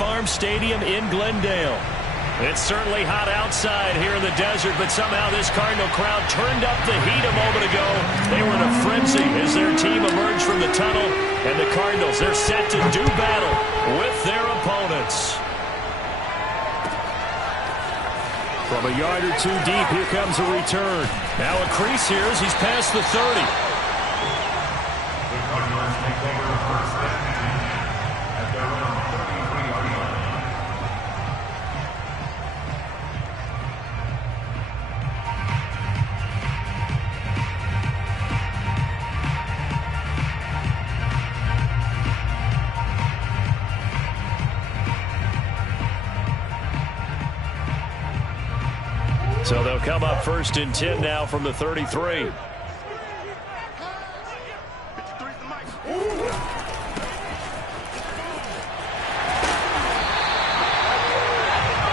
Farm Stadium in Glendale. It's certainly hot outside here in the desert, but somehow this Cardinal crowd turned up the heat a moment ago. They were in a frenzy as their team emerged from the tunnel, and the Cardinals, they're set to do battle with their opponents. From a yard or two deep, here comes a return. Now a crease here as he's past the 30. So they'll come up 1st and 10 now from the 33.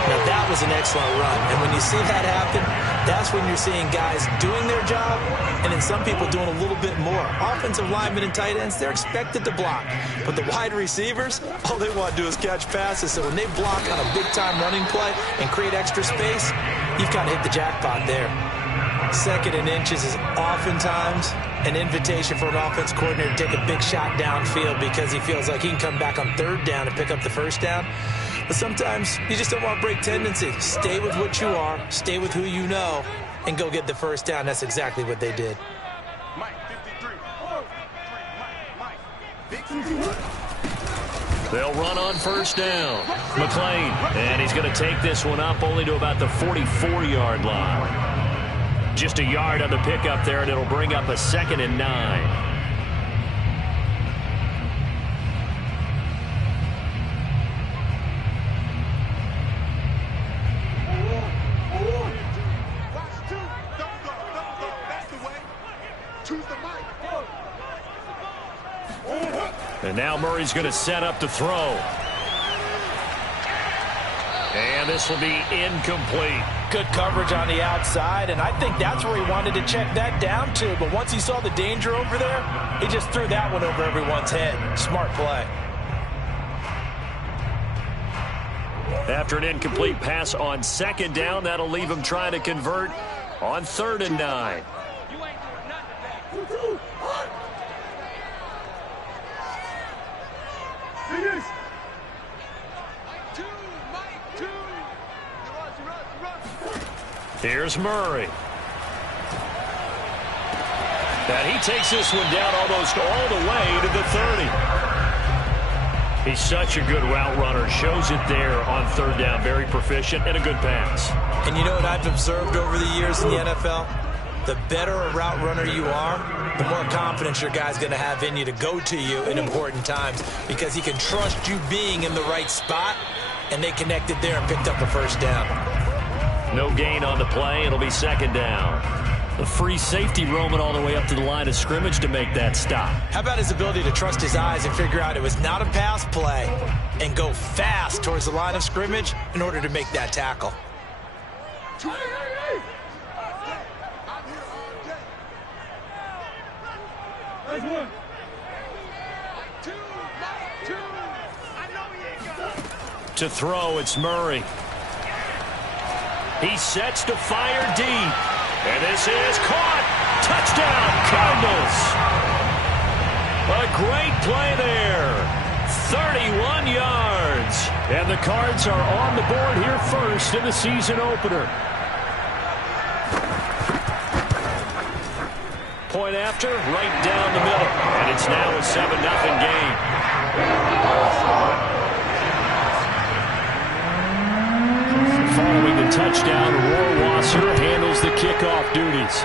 Now that was an excellent run. And when you see that happen, that's when you're seeing guys doing their job and then some people doing a little bit more. Offensive linemen and tight ends, they're expected to block. But the wide receivers, all they want to do is catch passes. So when they block on a big-time running play and create extra space, you've kind of hit the jackpot there. 2nd and inches is oftentimes an invitation for an offense coordinator to take a big shot downfield because he feels like he can come back on 3rd down and pick up the 1st down. But sometimes you just don't want to break tendency. Stay with what you are, stay with who you know, and go get the 1st down. That's exactly what they did. They'll run on 1st down. McLean, and he's going to take this one up only to about the 44-yard line. Just a yard on the pickup there, and it'll bring up a 2nd and 9. And now Murray's going to set up to throw. And this will be incomplete. Good coverage on the outside, and I think that's where he wanted to check that down to. But once he saw the danger over there, he just threw that one over everyone's head. Smart play. After an incomplete pass on 2nd down, that'll leave him trying to convert on 3rd and 9. Here's Murray. And he takes this one down almost all the way to the 30. He's such a good route runner. Shows it there on 3rd down. Very proficient and a good pass. And you know what I've observed over the years in the NFL? The better a route runner you are, the more confidence your guy's going to have in you to go to you in important times because he can trust you being in the right spot, and they connected there and picked up a 1st down. No gain on the play. It'll be 2nd down. The free safety roaming all the way up to the line of scrimmage to make that stop. How about his ability to trust his eyes and figure out it was not a pass play and go fast towards the line of scrimmage in order to make that tackle? To throw, it's Murray. He sets to fire deep. And this is caught. Touchdown, Cardinals. A great play there. 31 yards. And the Cards are on the board here first in the season opener. Point after, right down the middle. And it's now a 7-0 game. Following the touchdown, Rohrwasser handles the kickoff duties.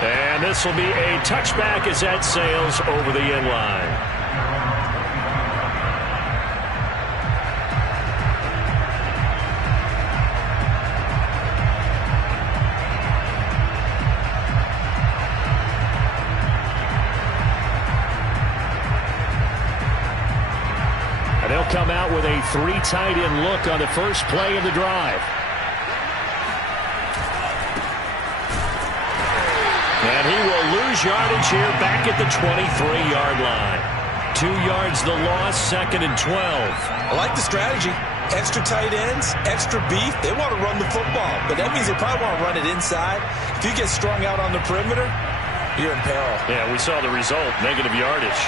And this will be a touchback as that sails over the end line. They'll come out with a 3 tight end look on the first play of the drive. And he will lose yardage here back at the 23-yard line. 2 yards the loss, 2nd and 12. I like the strategy. Extra tight ends, extra beef. They want to run the football, but that means they probably want to run it inside. If you get strung out on the perimeter, you're in peril. Yeah, we saw the result, negative yardage.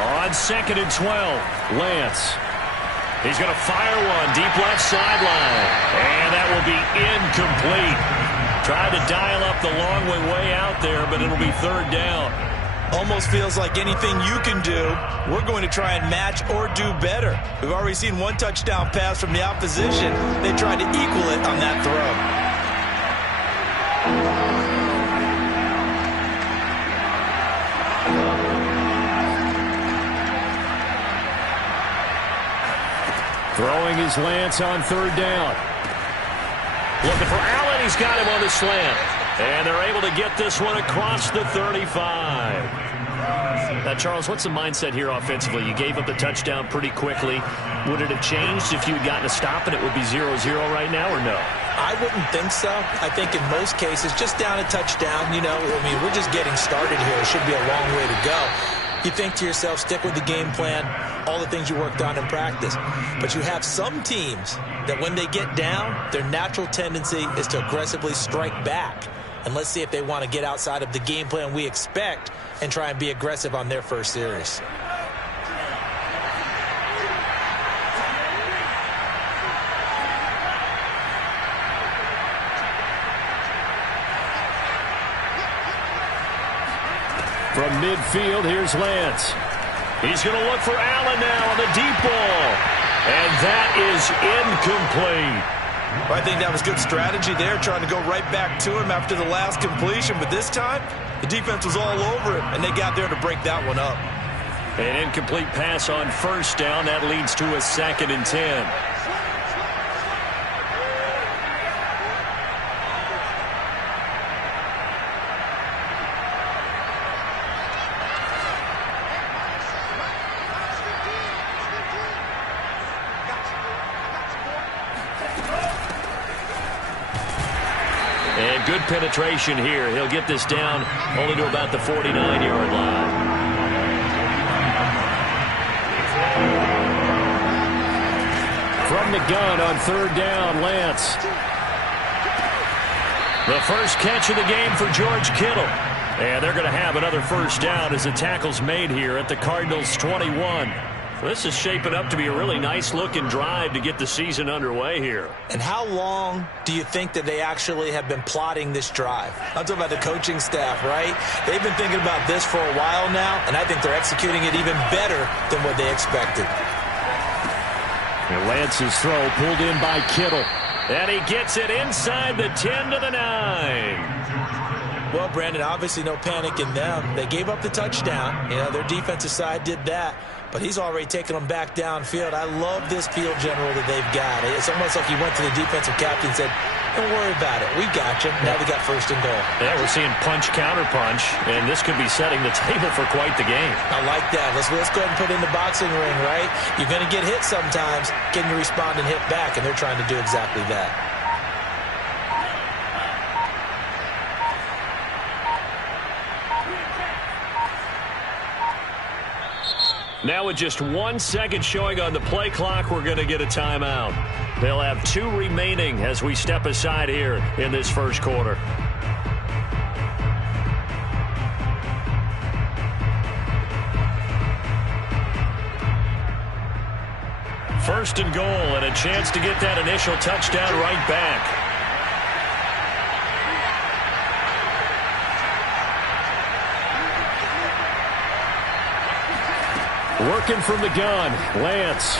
On 2nd and 12, Lance. He's going to fire one deep left sideline, and that will be incomplete. Tried to dial up the long way out there, but it'll be 3rd down. Almost feels like anything you can do, we're going to try and match or do better. We've already seen 1 touchdown pass from the opposition. They tried to equal it on that throw. Throwing his Lance on 3rd down. Looking for Allen. He's got him on the slant. And they're able to get this one across the 35. Now, Charles, what's the mindset here offensively? You gave up the touchdown pretty quickly. Would it have changed if you had gotten a stop and it would be 0-0 right now, or no? I wouldn't think so. I think in most cases, just down a touchdown, we're just getting started here. It should be a long way to go. You think to yourself, stick with the game plan, all the things you worked on in practice. But you have some teams that when they get down, their natural tendency is to aggressively strike back. And let's see if they want to get outside of the game plan we expect and try and be aggressive on their first series. From midfield, here's Lance. He's going to look for Allen now on the deep ball. And that is incomplete. I think that was good strategy there, trying to go right back to him after the last completion. But this time, the defense was all over it, and they got there to break that one up. An incomplete pass on 1st down. That leads to a 2nd and 10. And good penetration here. He'll get this down only to about the 49-yard line. From the gun on 3rd down, Lance. The first catch of the game for George Kittle. And they're going to have another 1st down as the tackle's made here at the Cardinals' 21. This is shaping up to be a really nice-looking drive to get the season underway here. And how long do you think that they actually have been plotting this drive? I'm talking about the coaching staff, right? They've been thinking about this for a while now, and I think they're executing it even better than what they expected. And Lance's throw pulled in by Kittle. And he gets it inside the 10 to the 9. Well, Brandon, obviously no panic in them. They gave up the touchdown. Their defensive side did that. But he's already taken them back downfield. I love this field general that they've got. It's almost like he went to the defensive captain and said, don't worry about it. We got you. Now we got 1st and goal. Yeah, we're seeing punch, counter punch, and this could be setting the table for quite the game. I like that. Let's go ahead and put in the boxing ring, right? You're going to get hit sometimes. Can you respond and hit back? And they're trying to do exactly that. Now with just 1 second showing on the play clock, we're going to get a timeout. They'll have 2 remaining as we step aside here in this 1st quarter. First and goal, and a chance to get that initial touchdown right back. Working from the gun, Lance.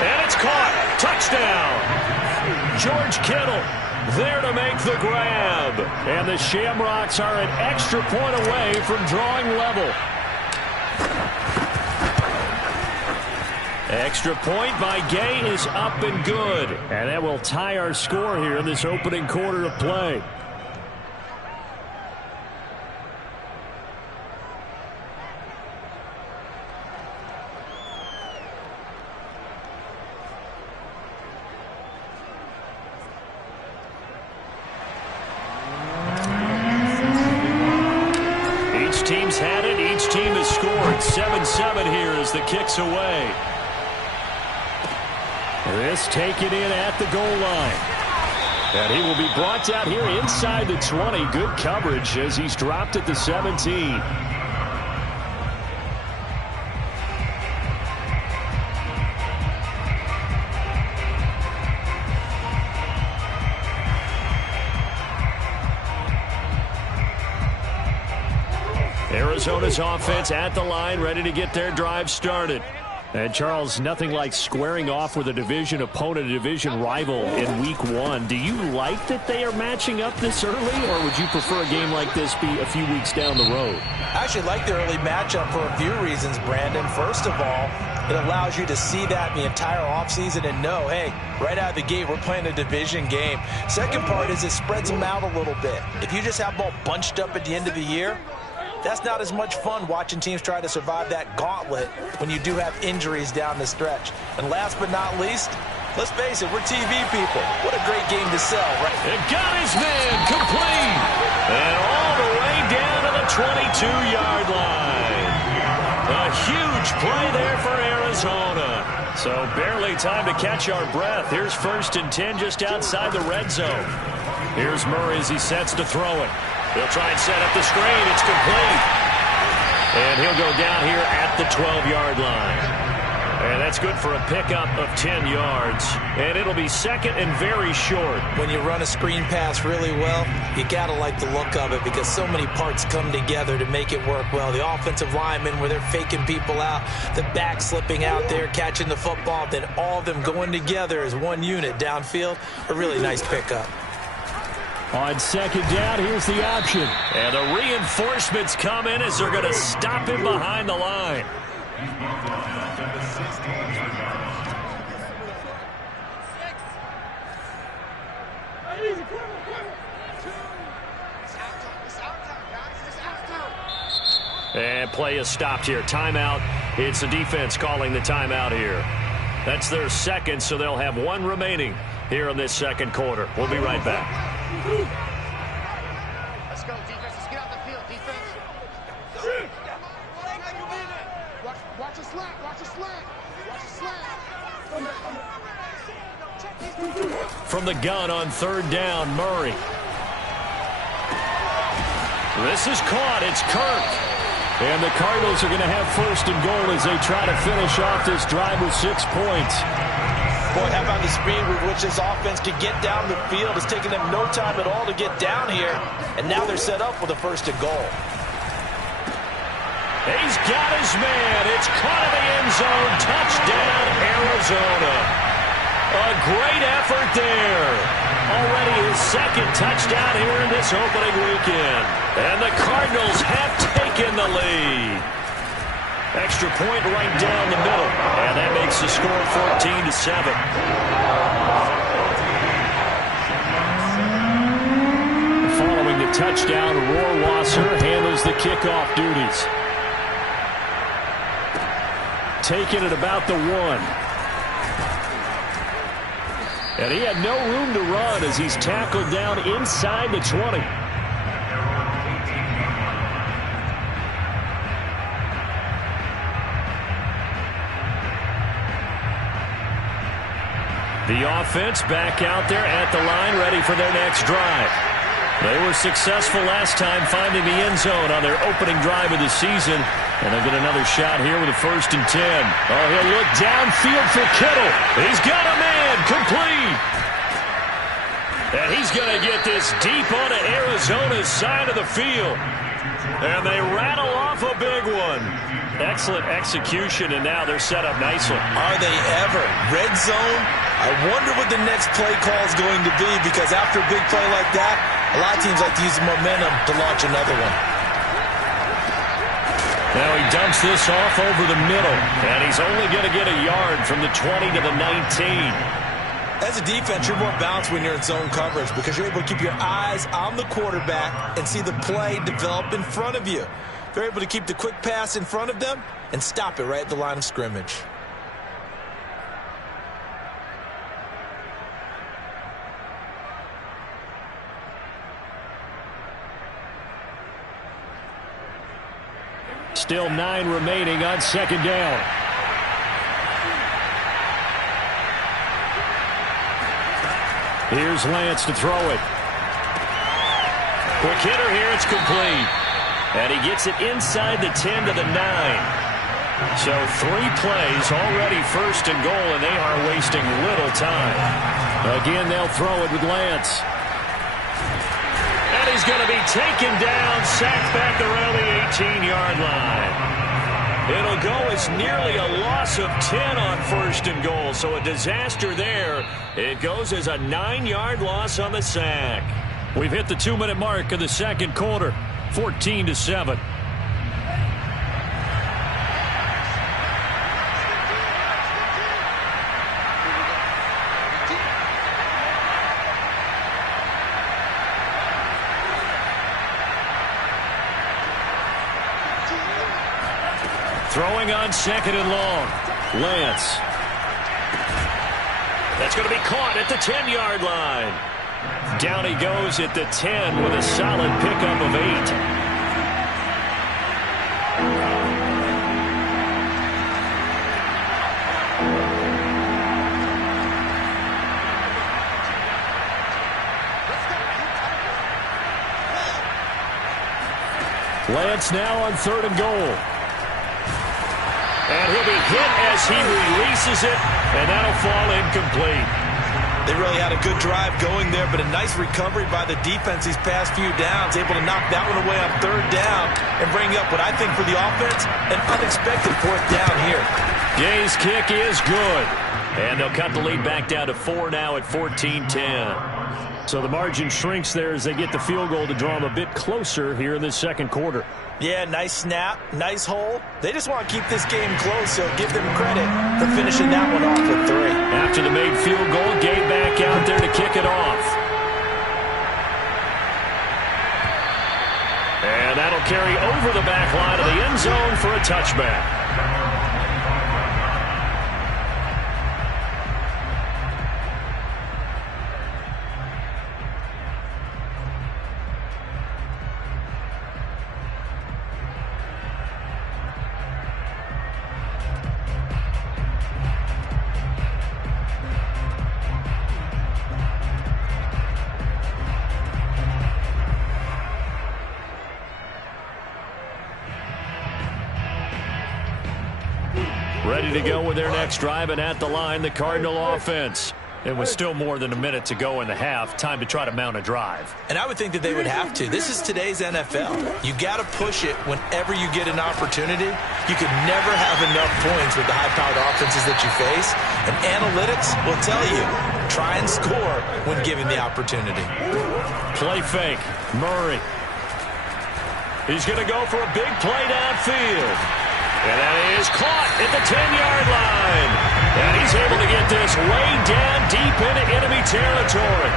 And it's caught. Touchdown. George Kittle there to make the grab. And the Shamrocks are an extra point away from drawing level. Extra point by Gay is up and good. And that will tie our score here in this opening quarter of play. Each team's had it. Each team has scored. 7-7 here as the kick's away. This taken in at the goal line. And he will be brought down here inside the 20. Good coverage as he's dropped at the 17. Arizona's offense at the line, ready to get their drive started. And, Charles, nothing like squaring off with a division opponent, a division rival in Week 1. Do you like that they are matching up this early, or would you prefer a game like this be a few weeks down the road? I actually like the early matchup for a few reasons, Brandon. First of all, it allows you to see that in the entire offseason and know, hey, right out of the gate, we're playing a division game. Second part is it spreads them out a little bit. If you just have them all bunched up at the end of the year, that's not as much fun watching teams try to survive that gauntlet when you do have injuries down the stretch. And last but not least, let's face it, we're TV people. What a great game to sell, right? It got his man complete. And all the way down to the 22-yard line. A huge play there for Arizona. So barely time to catch our breath. Here's 1st and 10 just outside the red zone. Here's Murray as he sets to throw it. He'll try and set up the screen. It's complete. And he'll go down here at the 12-yard line. And that's good for a pickup of 10 yards. And it'll be 2nd and very short. When you run a screen pass really well, you got to like the look of it because so many parts come together to make it work well. The offensive linemen where they're faking people out, the back slipping out there, catching the football, then all of them going together as one unit downfield. A really nice pickup. On 2nd down, here's the option. And the reinforcements come in as they're going to stop him behind the line. And play is stopped here. Timeout. It's the defense calling the timeout here. That's their 2nd, so they'll have 1 remaining here in this 2nd quarter. We'll be right back. Let's go, defense. Let's get out the field, defense. Watch a slant. Watch a slant. Watch a slant. From the gun on 3rd down, Murray. This is caught. It's Kirk. And the Cardinals are going to have 1st and goal as they try to finish off this drive with 6 points. Boy, how about the speed with which this offense can get down the field? It's taken them no time at all to get down here, and now they're set up with a 1st and goal. He's got his man. It's caught in the end zone. Touchdown, Arizona. A great effort there. Already his 2nd touchdown here in this opening weekend. And the Cardinals have taken the lead. Extra point right down the middle. And that makes the score 14-7. Following the touchdown, Rohrwasser handles the kickoff duties. Taken at about the 1. And he had no room to run as he's tackled down inside the 20. The offense back out there at the line, ready for their next drive. They were successful last time finding the end zone on their opening drive of the season. And they'll get another shot here with a 1st and 10. Oh, he'll look downfield for Kittle. He's got a man complete. And he's going to get this deep onto Arizona's side of the field. And they rattle off a big one. Excellent execution, and now they're set up nicely. Are they ever? Red zone? I wonder what the next play call is going to be, because after a big play like that, a lot of teams like to use the momentum to launch another one. Now he dumps this off over the middle, and he's only going to get a yard from the 20 to the 19. As a defense, you're more balanced when you're in zone coverage because you're able to keep your eyes on the quarterback and see the play develop in front of you. They're able to keep the quick pass in front of them and stop it right at the line of scrimmage. Still 9 remaining on second down. Here's Lance to throw it. Quick hitter here. It's complete. And he gets it inside the 10 to the 9. So 3 plays already first and goal, and they are wasting little time. Again, they'll throw it with Lance. And he's going to be taken down, sacked back around the 18-yard line. It'll go as nearly a loss of 10 on first and goal, so a disaster there. It goes as a 9-yard loss on the sack. We've hit the 2-minute mark of the second quarter, 14-7. Throwing on second and long. Lance. That's going to be caught at the 10-yard line. Down he goes at the 10 with a solid pickup of 8. Lance now on third and goal. And he'll be hit as he releases it, and that'll fall incomplete. They really had a good drive going there, but a nice recovery by the defense these past few downs, able to knock that one away on third down and bring up what I think for the offense, an unexpected fourth down here. Jay's kick is good, and they'll cut the lead back down to 4 now at 14-10. So the margin shrinks there as they get the field goal to draw them a bit closer here in the second quarter. Yeah, nice snap, nice hole. They just want to keep this game close, so give them credit for finishing that one off with 3. After the made field goal, Gay back out there to kick it off. And that'll carry over the back line of the end zone for a touchback. Ready to go with their next drive, and at the line, the Cardinal offense. It was still more than a minute to go in the half. Time to try to mount a drive. And I would think that they would have to. This is today's NFL. You got to push it whenever you get an opportunity. You could never have enough points with the high-powered offenses that you face. And analytics will tell you, try and score when given the opportunity. Play fake. Murray. He's going to go for a big play downfield. And that is caught at the 10-yard line. And he's able to get this way down deep into enemy territory.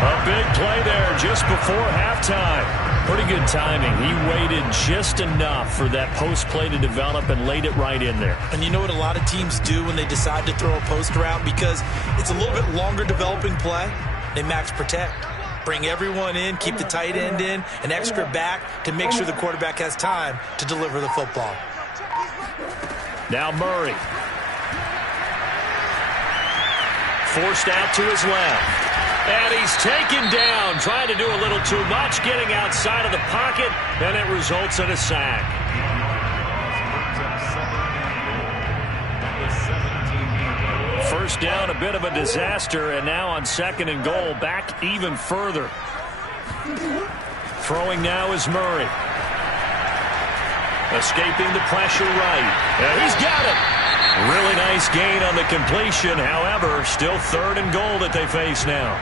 A big play there just before halftime. Pretty good timing. He waited just enough for that post play to develop and laid it right in there. And you know what a lot of teams do when they decide to throw a post route? Because it's a little bit longer developing play. They max protect. Bring everyone in, keep the tight end in, and extra back to make sure the quarterback has time to deliver the football. Now Murray. Forced out to his left. And he's taken down, trying to do a little too much, getting outside of the pocket, and it results in a sack. First down, a bit of a disaster, and now on second and goal, back even further. Throwing now is Murray. Escaping the pressure right. And he's got it. Really nice gain on the completion. However, still third and goal that they face now.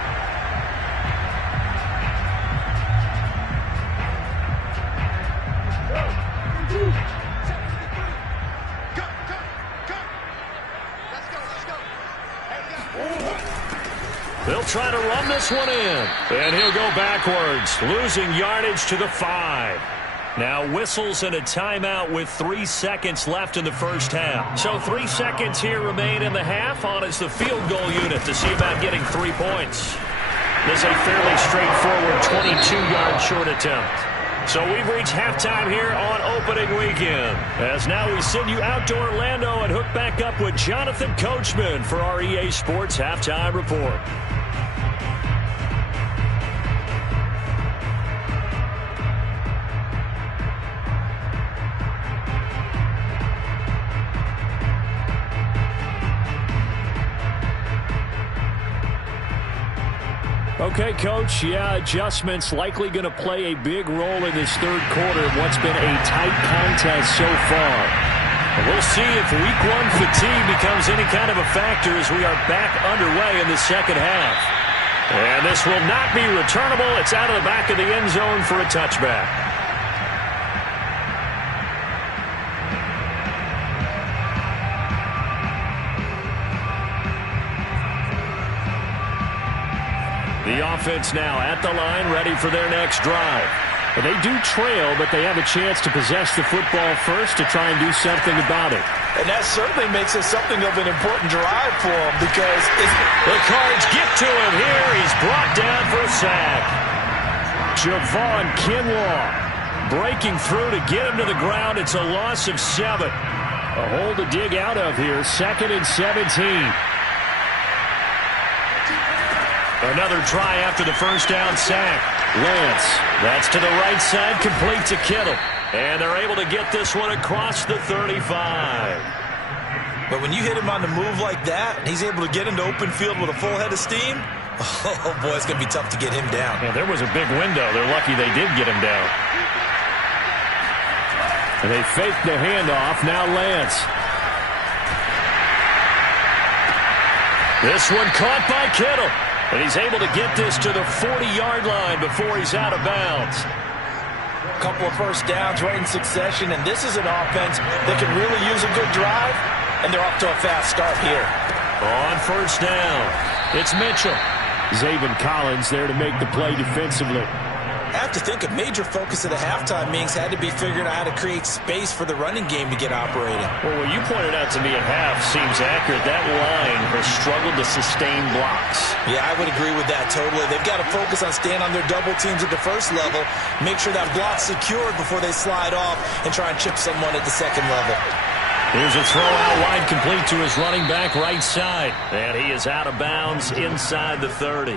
They'll try to run this one in. And he'll go backwards, losing yardage to the 5. Now whistles and a timeout with 3 seconds left in the first half. So 3 seconds here remain in the half. On is the field goal unit to see about getting 3 points. This is a fairly straightforward 22-yard short attempt. So we've reached halftime here on opening weekend. As now we send you out to Orlando and hook back up with Jonathan Coachman for our EA Sports Halftime Report. Okay, Coach, adjustments likely going to play a big role in this third quarter of what's been a tight contest so far. And we'll see if Week 1 fatigue becomes any kind of a factor as we are back underway in the second half. And this will not be returnable. It's out of the back of the end zone for a touchback. The offense now at the line, ready for their next drive. And they do trail, but they have a chance to possess the football first to try and do something about it. And that certainly makes it something of an important drive for them because the Cards get to him here. He's brought down for a sack. Javon Kinlaw breaking through to get him to the ground. It's a loss of 7. A hole to dig out of here. 2nd and 17. Another try after the first down sack. Lance, that's to the right side, complete to Kittle. And they're able to get this one across the 35. But when you hit him on the move like that, and he's able to get into open field with a full head of steam, oh boy, it's going to be tough to get him down. Yeah, there was a big window. They're lucky they did get him down. And they faked the handoff. Now Lance. This one caught by Kittle. And he's able to get this to the 40-yard line before he's out of bounds. A couple of first downs right in succession, and this is an offense that can really use a good drive, and they're off to a fast start here. On first down, it's Mitchell. Zaven Collins there to make the play defensively. I have to think a major focus of the halftime meetings had to be figuring out how to create space for the running game to get operating. Well, what you pointed out to me at half seems accurate. That line has struggled to sustain blocks. Yeah, I would agree with that totally. They've got to focus on staying on their double teams at the first level, make sure that block's secured before they slide off and try and chip someone at the second level. Here's a throw out wide complete to his running back right side. And he is out of bounds inside the 30.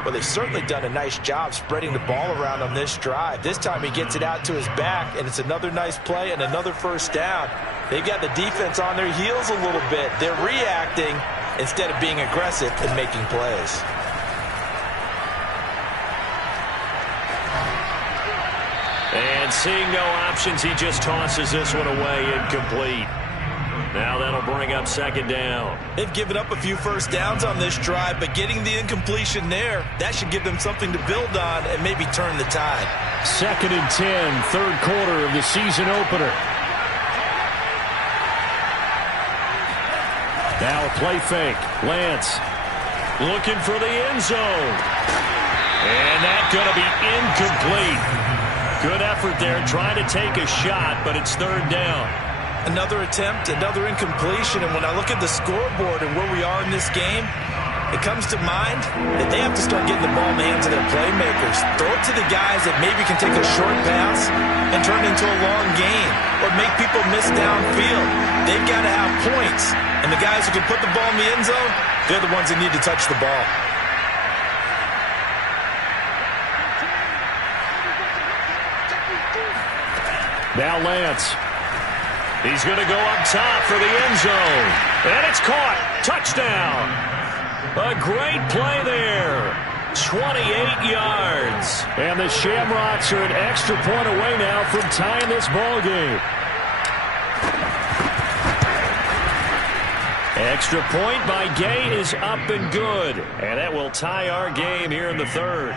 Well, they've certainly done a nice job spreading the ball around on this drive. This time he gets it out to his back, and it's another nice play and another first down. They've got the defense on their heels a little bit. They're reacting instead of being aggressive and making plays. And seeing no options, he just tosses this one away, incomplete. Now that'll bring up second down. They've given up a few first downs on this drive, but getting the incompletion there, that should give them something to build on and maybe turn the tide. 2nd and 10, third quarter of the season opener. Now a play fake. Lance looking for the end zone. And that's going to be incomplete. Good effort there, trying to take a shot, but it's third down. Another attempt, another incompletion, and when I look at the scoreboard and where we are in this game, it comes to mind that they have to start getting the ball in the hands of their playmakers. Throw it to the guys that maybe can take a short pass and turn it into a long gain or make people miss downfield. They've got to have points, and the guys who can put the ball in the end zone, they're the ones that need to touch the ball. Now Lance. He's going to go up top for the end zone. And it's caught. Touchdown. A great play there. 28 yards. And the Shamrocks are an extra point away now from tying this ball game. Extra point by Gay is up and good. And that will tie our game here in the third.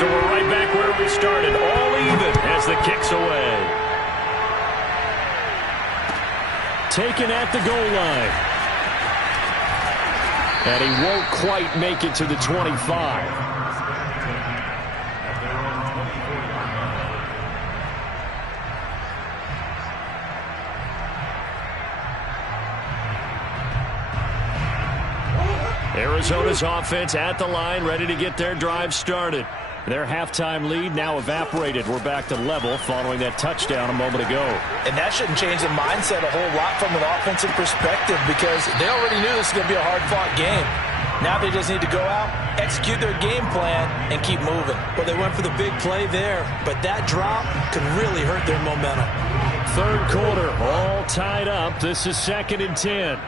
So we're right back where we started, all even as the kick's away. Taken at the goal line. And he won't quite make it to the 25. Arizona's offense at the line, ready to get their drive started. Their halftime lead now evaporated. We're back to level following that touchdown a moment ago. And that shouldn't change the mindset a whole lot from an offensive perspective because they already knew this was going to be a hard-fought game. Now they just need to go out, execute their game plan, and keep moving. Well, they went for the big play there, but that drop could really hurt their momentum. Third quarter, all tied up. This is 2nd and 10.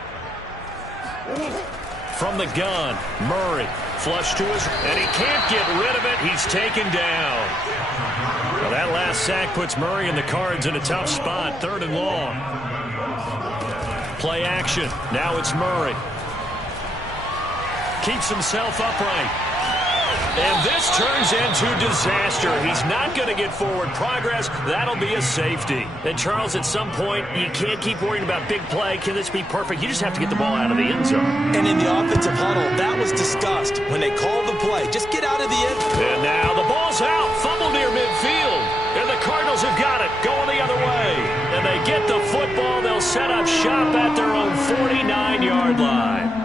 From the gun, Murray. Flush to his, and he can't get rid of it. He's taken down. Well, that last sack puts Murray and the Cards in a tough spot. 3rd and long. Play action. Now it's Murray. Keeps himself upright. And this turns into disaster. He's not going to get forward progress. That'll be a safety. And, Charles, at some point, you can't keep worrying about big play. Can this be perfect? You just have to get the ball out of the end zone. And in the offensive huddle, that was discussed when they called the play. Just get out of the end. And now the ball's out. Fumble near midfield. And the Cardinals have got it. Going the other way. And they get the football. They'll set up shop at their own 49-yard line.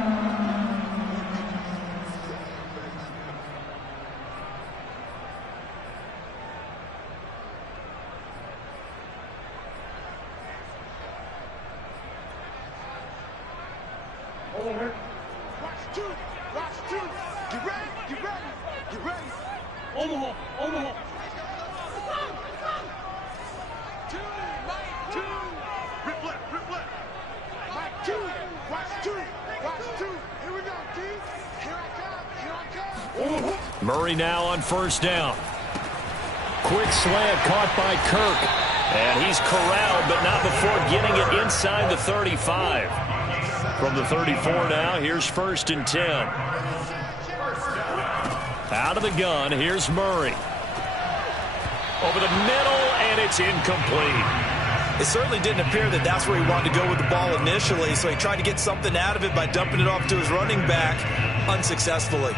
Murray now on 1st down. Quick slant caught by Kirk. And he's corralled, but not before getting it inside the 35. From the 34 now, here's 1st and 10. Out of the gun, here's Murray. Over the middle, and it's incomplete. It certainly didn't appear that that's where he wanted to go with the ball initially, so he tried to get something out of it by dumping it off to his running back unsuccessfully.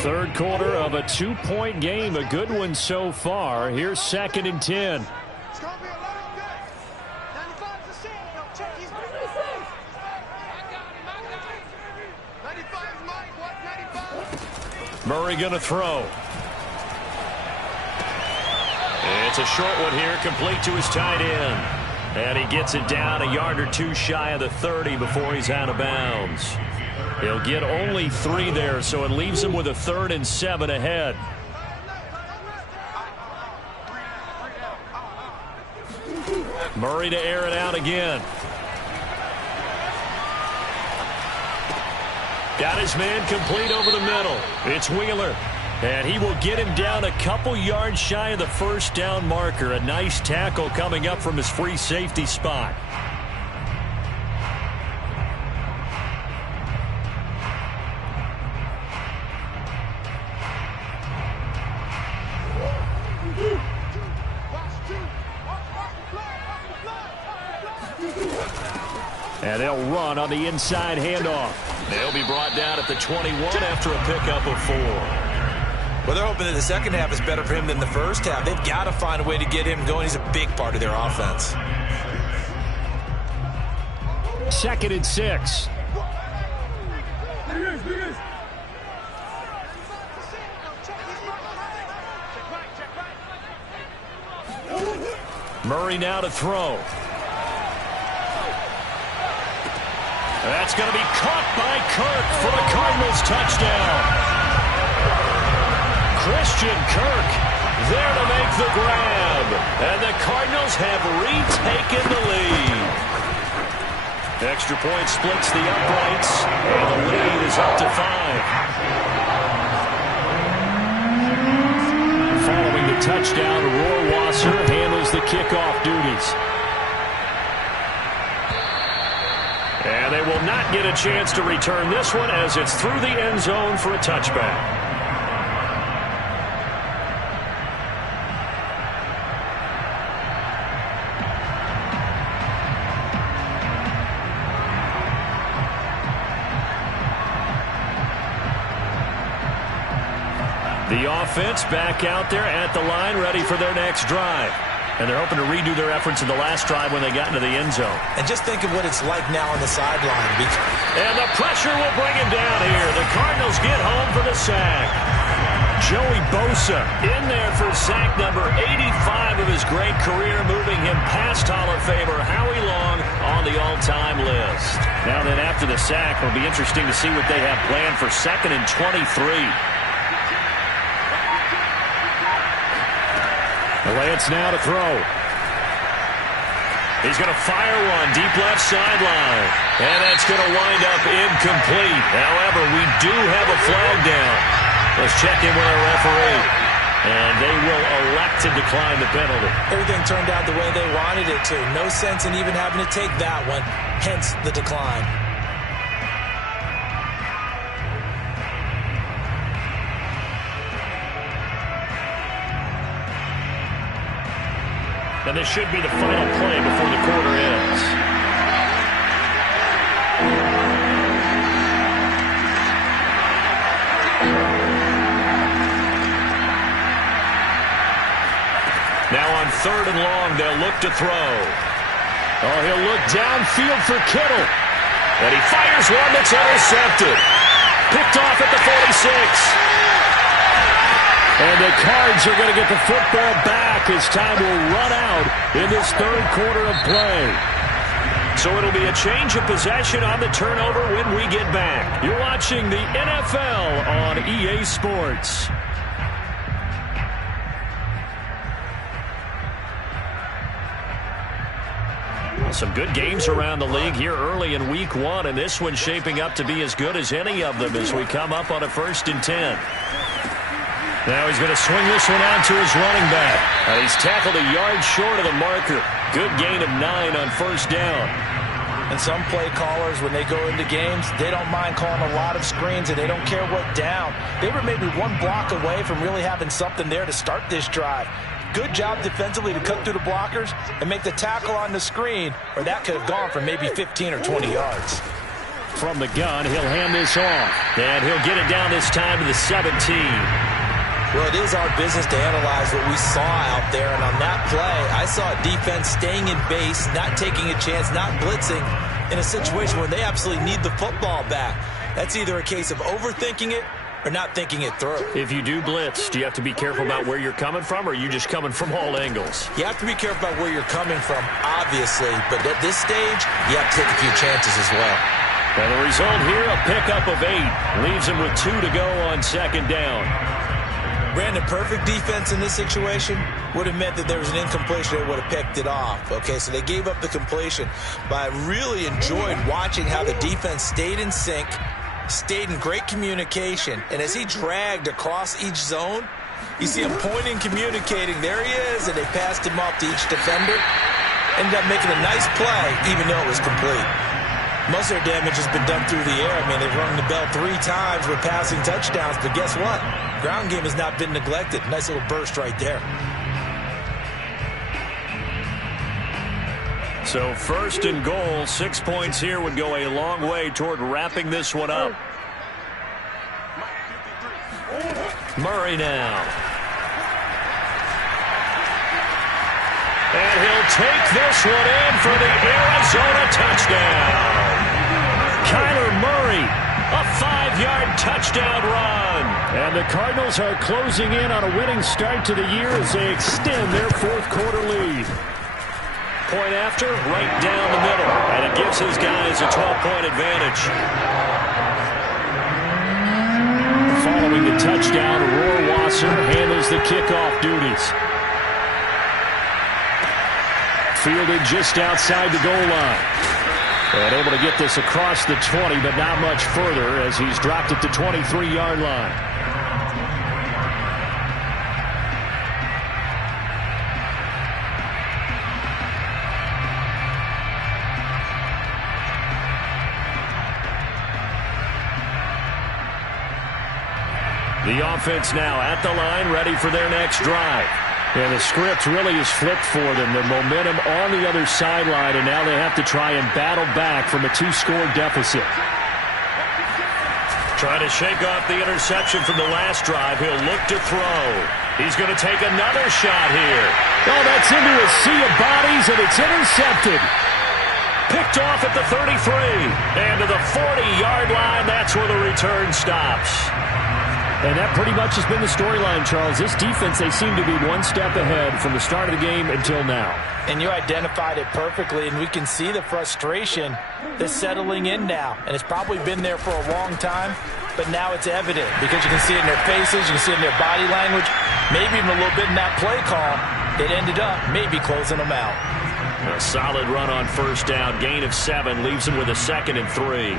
Third quarter of a 2-point game, a good one so far. Here's 2nd and 10. It's going to be a long day. 95%. He'll check his 95 is mine. What? 95? Murray going to throw. It's a short one here, complete to his tight end. And he gets it down a yard or two shy of the 30 before he's out of bounds. He'll get only 3 there, so it leaves him with a 3rd and 7 ahead. Murray to air it out again. Got his man complete over the middle. It's Wheeler. And he will get him down a couple yards shy of the 1st down marker. A nice tackle coming up from his free safety spot. And they'll run on the inside handoff. They'll be brought down at the 21 after a pickup of 4. Well, they're hoping that the second half is better for him than the first half. They've got to find a way to get him going. He's a big part of their offense. 2nd and 6. Murray now to throw. That's going to be caught by Kirk for a Cardinals touchdown. Christian Kirk there to make the grab. And the Cardinals have retaken the lead. Extra point splits the uprights. And the lead is up to 5. Following the touchdown, Rohrwasser handles the kickoff duties. And they will not get a chance to return this one as it's through the end zone for a touchback. The offense back out there at the line, ready for their next drive. And they're hoping to redo their efforts in the last drive when they got into the end zone. And just think of what it's like now on the sideline. And the pressure will bring him down here. The Cardinals get home for the sack. Joey Bosa in there for sack number 85 of his great career, moving him past Hall of Famer Howie Long on the all-time list. Now then, after the sack, it'll be interesting to see what they have planned for 2nd and 23. Lance now to throw. He's going to fire one deep left sideline. And that's going to wind up incomplete. However, we do have a flag down. Let's check in with our referee. And they will elect to decline the penalty. Everything turned out the way they wanted it to. No sense in even having to take that one. Hence the decline. And this should be the final play before the quarter ends. Now on 3rd and long, they'll look to throw. Oh, he'll look downfield for Kittle. And he fires one that's intercepted. Picked off at the 46. And the Cards are going to get the football back as time will run out in this 3rd quarter of play. So it'll be a change of possession on the turnover when we get back. You're watching the NFL on EA Sports. Some good games around the league here early in week 1, and this one's shaping up to be as good as any of them as we come up on a 1st and 10. Now he's going to swing this one out to his running back. He's tackled a yard short of the marker. Good gain of 9 on 1st down. And some play callers, when they go into games, they don't mind calling a lot of screens, and they don't care what down. They were maybe one block away from really having something there to start this drive. Good job defensively to cut through the blockers and make the tackle on the screen, or that could have gone for maybe 15 or 20 yards. From the gun, he'll hand this off. And he'll get it down this time to the 17. Well, it is our business to analyze what we saw out there, and on that play, I saw a defense staying in base, not taking a chance, not blitzing, in a situation where they absolutely need the football back. That's either a case of overthinking it or not thinking it through. If you do blitz, do you have to be careful about where you're coming from, or are you just coming from all angles? You have to be careful about where you're coming from, obviously, but at this stage, you have to take a few chances as well. And the result here, a pickup of 8. Leaves him with 2 to go on 2nd down. Brandon, perfect defense in this situation would have meant that there was an incompletion. They would have picked it off. Okay, so they gave up the completion. But I really enjoyed watching how the defense stayed in sync, stayed in great communication. And as he dragged across each zone, you see him pointing, communicating. There he is, and they passed him off to each defender. Ended up making a nice play, even though it was complete. Most of their damage has been done through the air. I mean, they've rung the bell 3 times with passing touchdowns, but guess what? Ground game has not been neglected. Nice little burst right there. So 1st and goal, 6 points here would go a long way toward wrapping this one up. Murray now. And he'll take this one in for the Arizona touchdown. Kyler Murray, a 5-yard touchdown run. And the Cardinals are closing in on a winning start to the year as they extend their 4th quarter lead. Point after, right down the middle. And it gives his guys a 12-point advantage. Following the touchdown, Rohrwasser handles the kickoff duties. Fielded just outside the goal line. And able to get this across the 20, but not much further as he's dropped it to 23-yard line. The offense now at the line, ready for their next drive. And the script really is flipped for them. The momentum on the other sideline, and now they have to try and battle back from a 2-score deficit. Trying to shake off the interception from the last drive. He'll look to throw. He's going to take another shot here. Oh, that's into a sea of bodies, and it's intercepted. Picked off at the 33. And to the 40-yard line, that's where the return stops. And that pretty much has been the storyline, Charles. This defense, they seem to be one step ahead from the start of the game until now. And you identified it perfectly, and we can see the frustration that's settling in now. And it's probably been there for a long time, but now it's evident because you can see it in their faces, you can see it in their body language, maybe even a little bit in that play call. It ended up maybe closing them out. A solid run on first down. Gain of 7 leaves him with a 2nd and 3.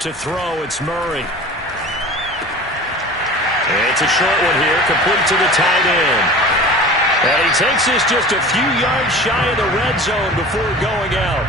To throw, it's Murray. It's a short one here, complete to the tight end. And he takes this just a few yards shy of the red zone before going out.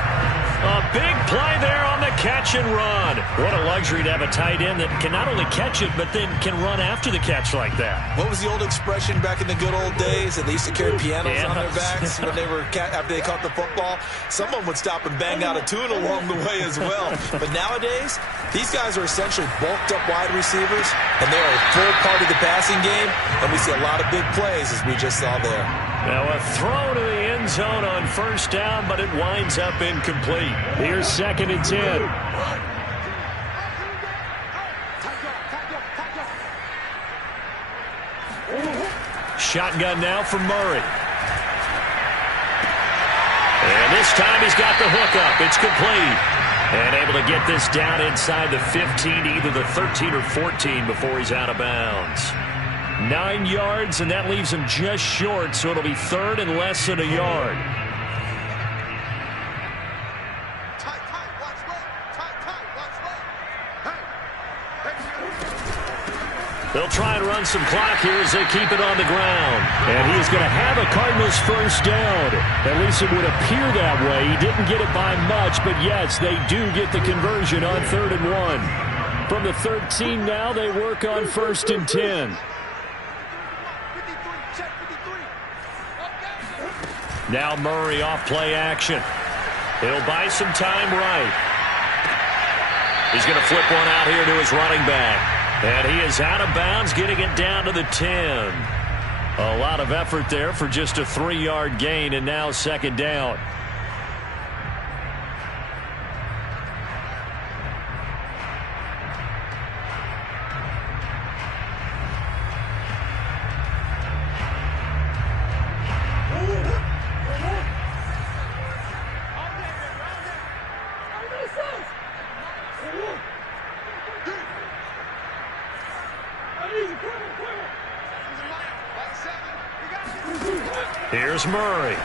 A big play there on the catch and run. What a luxury to have a tight end that can not only catch it, but then can run after the catch like that. What was the old expression back in the good old days? That they used to carry pianos on their backs when they were after they caught the football. Someone would stop and bang out a tune along the way as well. But nowadays, these guys are essentially bulked up wide receivers, and they are a full part of the passing game, and we see a lot of big plays as we just saw there. Now a throw to the end zone on first down, but it winds up incomplete. Here's 2nd and 10. Shotgun now from Murray. And this time he's got the hook up. It's complete. And able to get this down inside the 15, either the 13 or 14 before he's out of bounds. 9 yards, and that leaves him just short, so it'll be 3rd and less than a yard. They'll try and run some clock here as they keep it on the ground. And he is going to have a Cardinals first down. At least it would appear that way. He didn't get it by much, but yes, they do get the conversion on 3rd and 1. From the 13 now, they work on 1st and 10. Now Murray off play action. He'll buy some time right. He's going to flip one out here to his running back. And he is out of bounds, getting it down to the 10. A lot of effort there for just a 3-yard gain, and now 2nd down. Here's Murray.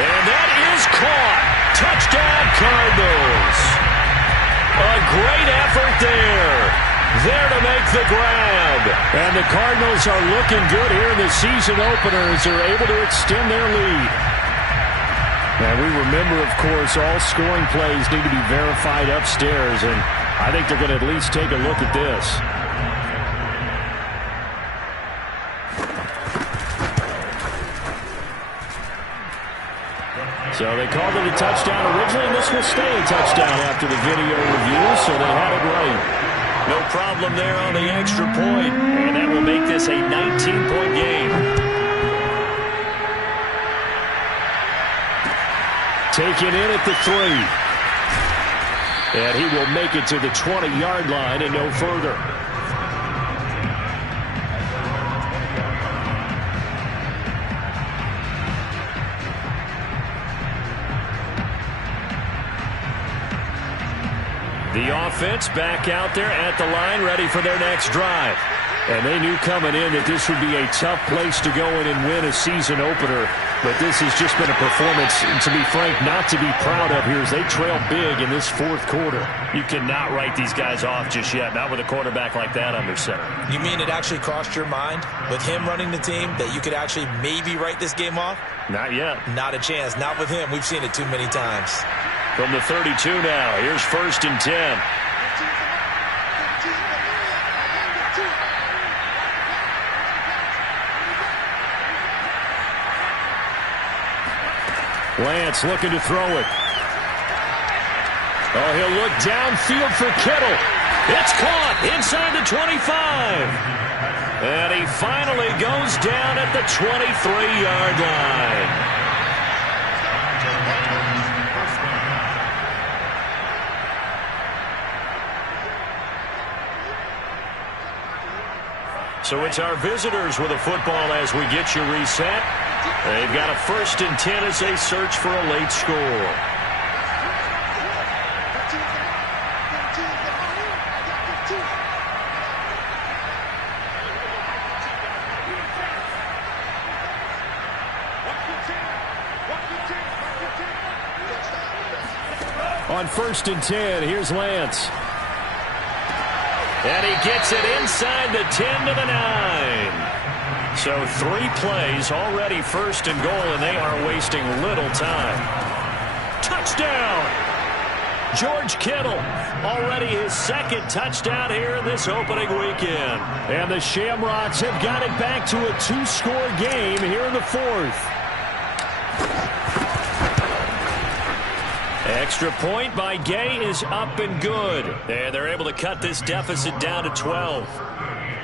And that is caught. Touchdown, Cardinals. A great effort there. There to make the grab. And the Cardinals are looking good here in the season opener as they're able to extend their lead. And we remember, of course, all scoring plays need to be verified upstairs, and I think they're going to at least take a look at this. So they called it a touchdown originally, and this will stay a touchdown after the video review, so they had it right. No problem there on the extra point, and that will make this a 19-point game. Taken in at the 3. And he will make it to the 20-yard line and no further. The offense back out there at the line, ready for their next drive. And they knew coming in that this would be a tough place to go in and win a season opener. But this has just been a performance, to be frank, not to be proud of here as they trail big in this 4th quarter. You cannot write these guys off just yet, not with a quarterback like that under center. You mean it actually crossed your mind with him running the team that you could actually maybe write this game off? Not yet. Not a chance. Not with him. We've seen it too many times. From the 32 now, here's 1st and 10. Lance looking to throw it. Oh, he'll look downfield for Kittle. It's caught inside the 25. And he finally goes down at the 23-yard line. So it's our visitors with a football as we get you reset. They've got a 1st and 10 as they search for a late score. On 1st and 10, here's Lance. And he gets it inside the 10 to the 9. So 3 plays already 1st and goal, and they are wasting little time. Touchdown! George Kittle, already his 2nd touchdown here in this opening weekend. And the Shamrocks have got it back to a 2-score game here in the 4th. Extra point by Gay is up and good. And they're able to cut this deficit down to 12.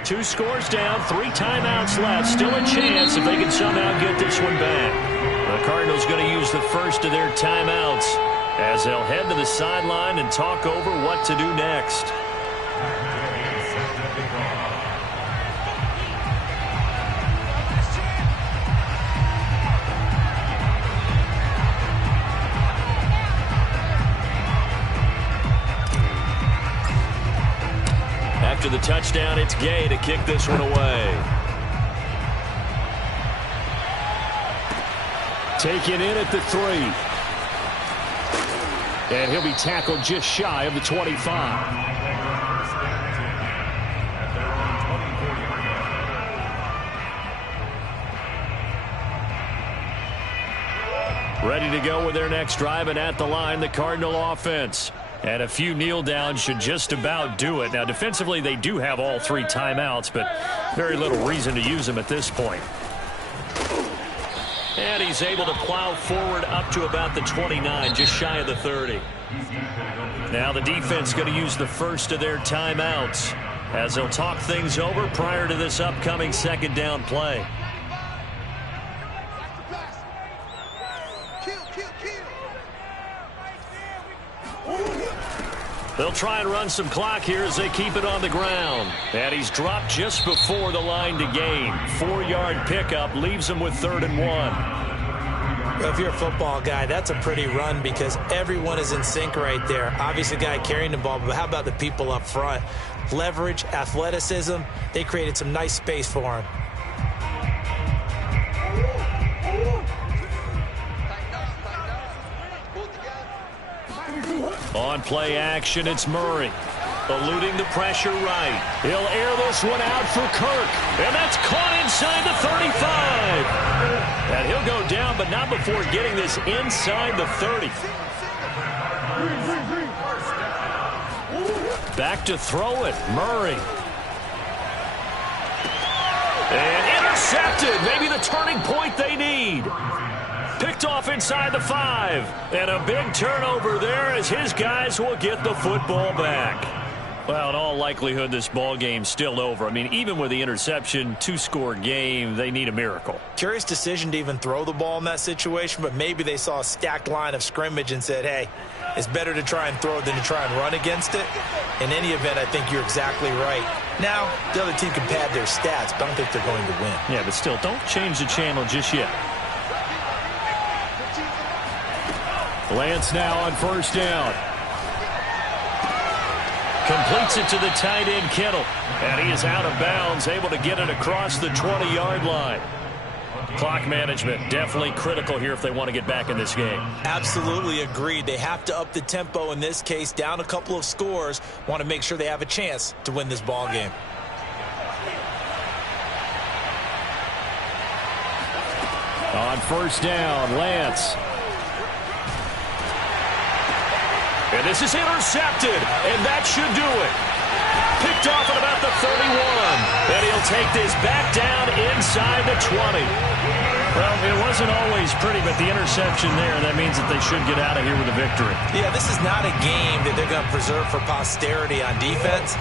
2 scores down, 3 timeouts left. Still a chance if they can somehow get this one back. The Cardinals going to use the first of their timeouts as they'll head to the sideline and talk over what to do next. After the touchdown, it's Gay to kick this one away. Taken in at the 3. And he'll be tackled just shy of the 25. Ready to go with their next drive, and at the line, the Cardinal offense. And a few kneel downs should just about do it. Now, defensively, they do have all 3 timeouts, but very little reason to use them at this point. And he's able to plow forward up to about the 29, just shy of the 30. Now the defense going to use the first of their timeouts as they'll talk things over prior to this upcoming 2nd down play. They'll try and run some clock here as they keep it on the ground. And he's dropped just before the line to gain. 4-yard pickup leaves him with 3rd and 1. Well, if you're a football guy, that's a pretty run because everyone is in sync right there. Obviously, the guy carrying the ball, but how about the people up front? Leverage, athleticism, they created some nice space for him. On play action, it's Murray. Eluding the pressure right. He'll air this one out for Kirk. And that's caught inside the 35. And he'll go down, but not before getting this inside the 30. Back to throw it, Murray. And intercepted. Maybe the turning point they need. Picked off inside the 5. And a big turnover there as his guys will get the football back. Well, in all likelihood, this ball game's still over. I mean, even with the interception, 2-score game, they need a miracle. Curious decision to even throw the ball in that situation, but maybe they saw a stacked line of scrimmage and said, hey, it's better to try and throw than to try and run against it. In any event, I think you're exactly right. Now, the other team can pad their stats, but I don't think they're going to win. Yeah, but still, don't change the channel just yet. Lance now on 1st down. Completes it to the tight end, Kittle. And he is out of bounds, able to get it across the 20-yard line. Clock management definitely critical here if they want to get back in this game. Absolutely agreed. They have to up the tempo in this case, down a couple of scores. Want to make sure they have a chance to win this ball game. On 1st down, Lance. And this is intercepted, and that should do it. Picked off at about the 31, and he'll take this back down inside the 20. Well, it wasn't always pretty, but the interception there, that means that they should get out of here with a victory. Yeah, this is not a game that they're going to preserve for posterity on defense,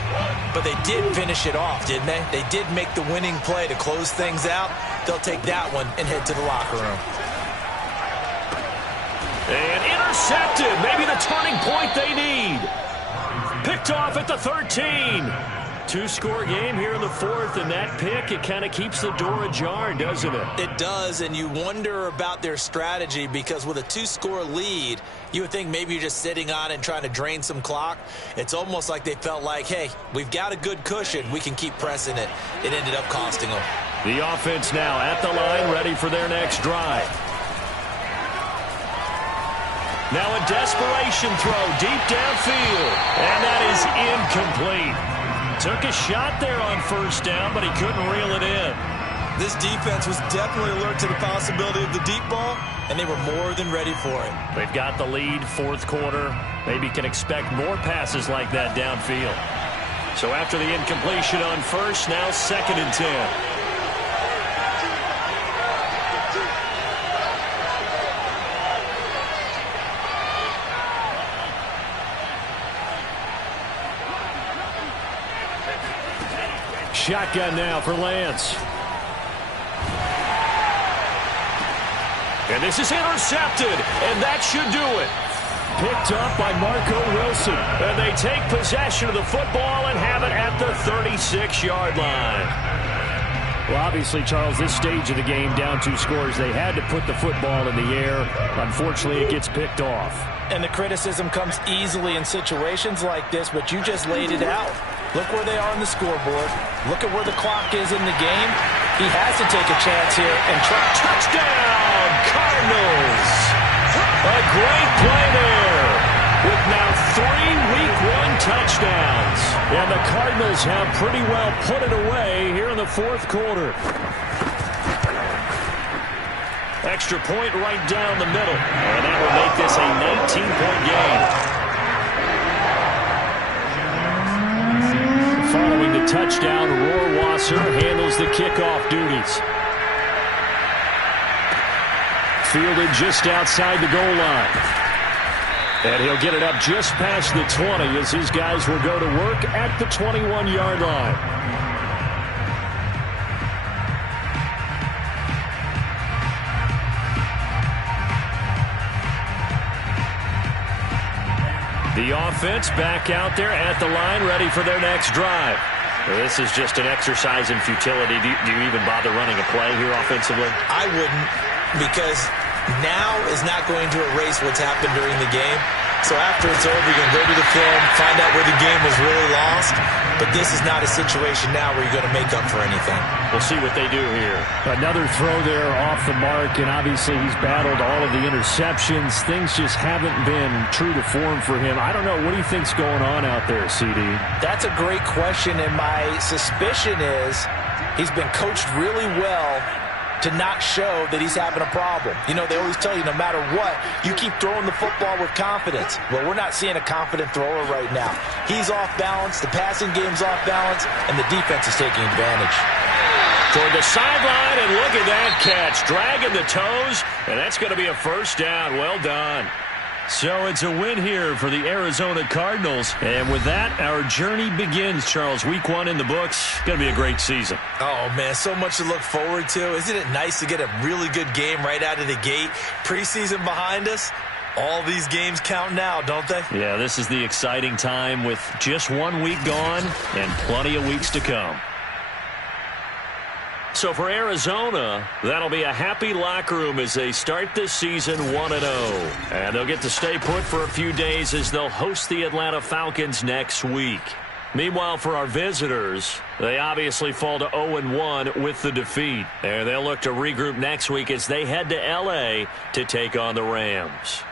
but they did finish it off, didn't they? They did make the winning play to close things out. They'll take that one and head to the locker room. And intercepted. Maybe the turning point they need. Picked off at the 13. Two-score game here in the fourth, and that pick, it kind of keeps the door ajar, doesn't it? It does, and you wonder about their strategy because with a two-score lead, you would think maybe you're just sitting on it and trying to drain some clock. It's almost like they felt like, hey, we've got a good cushion. We can keep pressing it. It ended up costing them. The offense now at the line, ready for their next drive. Now a desperation throw deep downfield, and that is incomplete. Took a shot there on first down, but he couldn't reel it in. This defense was definitely alert to the possibility of the deep ball, and they were more than ready for it. They've got the lead, fourth quarter. Maybe can expect more passes like that downfield. So after the incompletion on first, now 2nd and 10. Shotgun now for Lance. And this is intercepted, and that should do it. Picked up by Marco Wilson. And they take possession of the football and have it at the 36-yard line. Well, obviously, Charles, this stage of the game, down 2 scores, they had to put the football in the air. Unfortunately, it gets picked off. And the criticism comes easily in situations like this, but you just laid it out. Look where they are on the scoreboard. Look at where the clock is in the game. He has to take a chance here and try. Touchdown, Cardinals! A great play there with now 3 Week 1 touchdowns. And the Cardinals have pretty well put it away here in the fourth quarter. Extra point right down the middle. And that will make this a 19-point game. Following the touchdown, Rohrwasser handles the kickoff duties. Fielded just outside the goal line. And he'll get it up just past the 20 as his guys will go to work at the 21-yard line. The offense back out there at the line, ready for their next drive. This is just an exercise in futility. Do you even bother running a play here offensively? I wouldn't, because now is not going to erase what's happened during the game. So after it's over, you're going to go to the film, find out where the game was really lost. But this is not a situation now where you're going to make up for anything. We'll see what they do here. Another throw there off the mark, and obviously he's battled all of the interceptions. Things just haven't been true to form for him. I don't know. What do you think's going on out there, CD? That's a great question, and my suspicion is he's been coached really well to not show that he's having a problem. You know, they always tell you no matter what, you keep throwing the football with confidence. Well, we're not seeing a confident thrower right now. He's off balance, the passing game's off balance, and the defense is taking advantage. Toward the sideline, and look at that catch. Dragging the toes, and that's going to be a first down. Well done. So it's a win here for the Arizona Cardinals. And with that, our journey begins, Charles. Week 1 in the books. Going to be a great season. Oh, man, so much to look forward to. Isn't it nice to get a really good game right out of the gate? Preseason behind us. All these games count now, don't they? Yeah, this is the exciting time with just 1 week gone and plenty of weeks to come. So for Arizona, that'll be a happy locker room as they start this season 1-0. And they'll get to stay put for a few days as they'll host the Atlanta Falcons next week. Meanwhile, for our visitors, they obviously fall to 0-1 with the defeat. And they'll look to regroup next week as they head to L.A. to take on the Rams.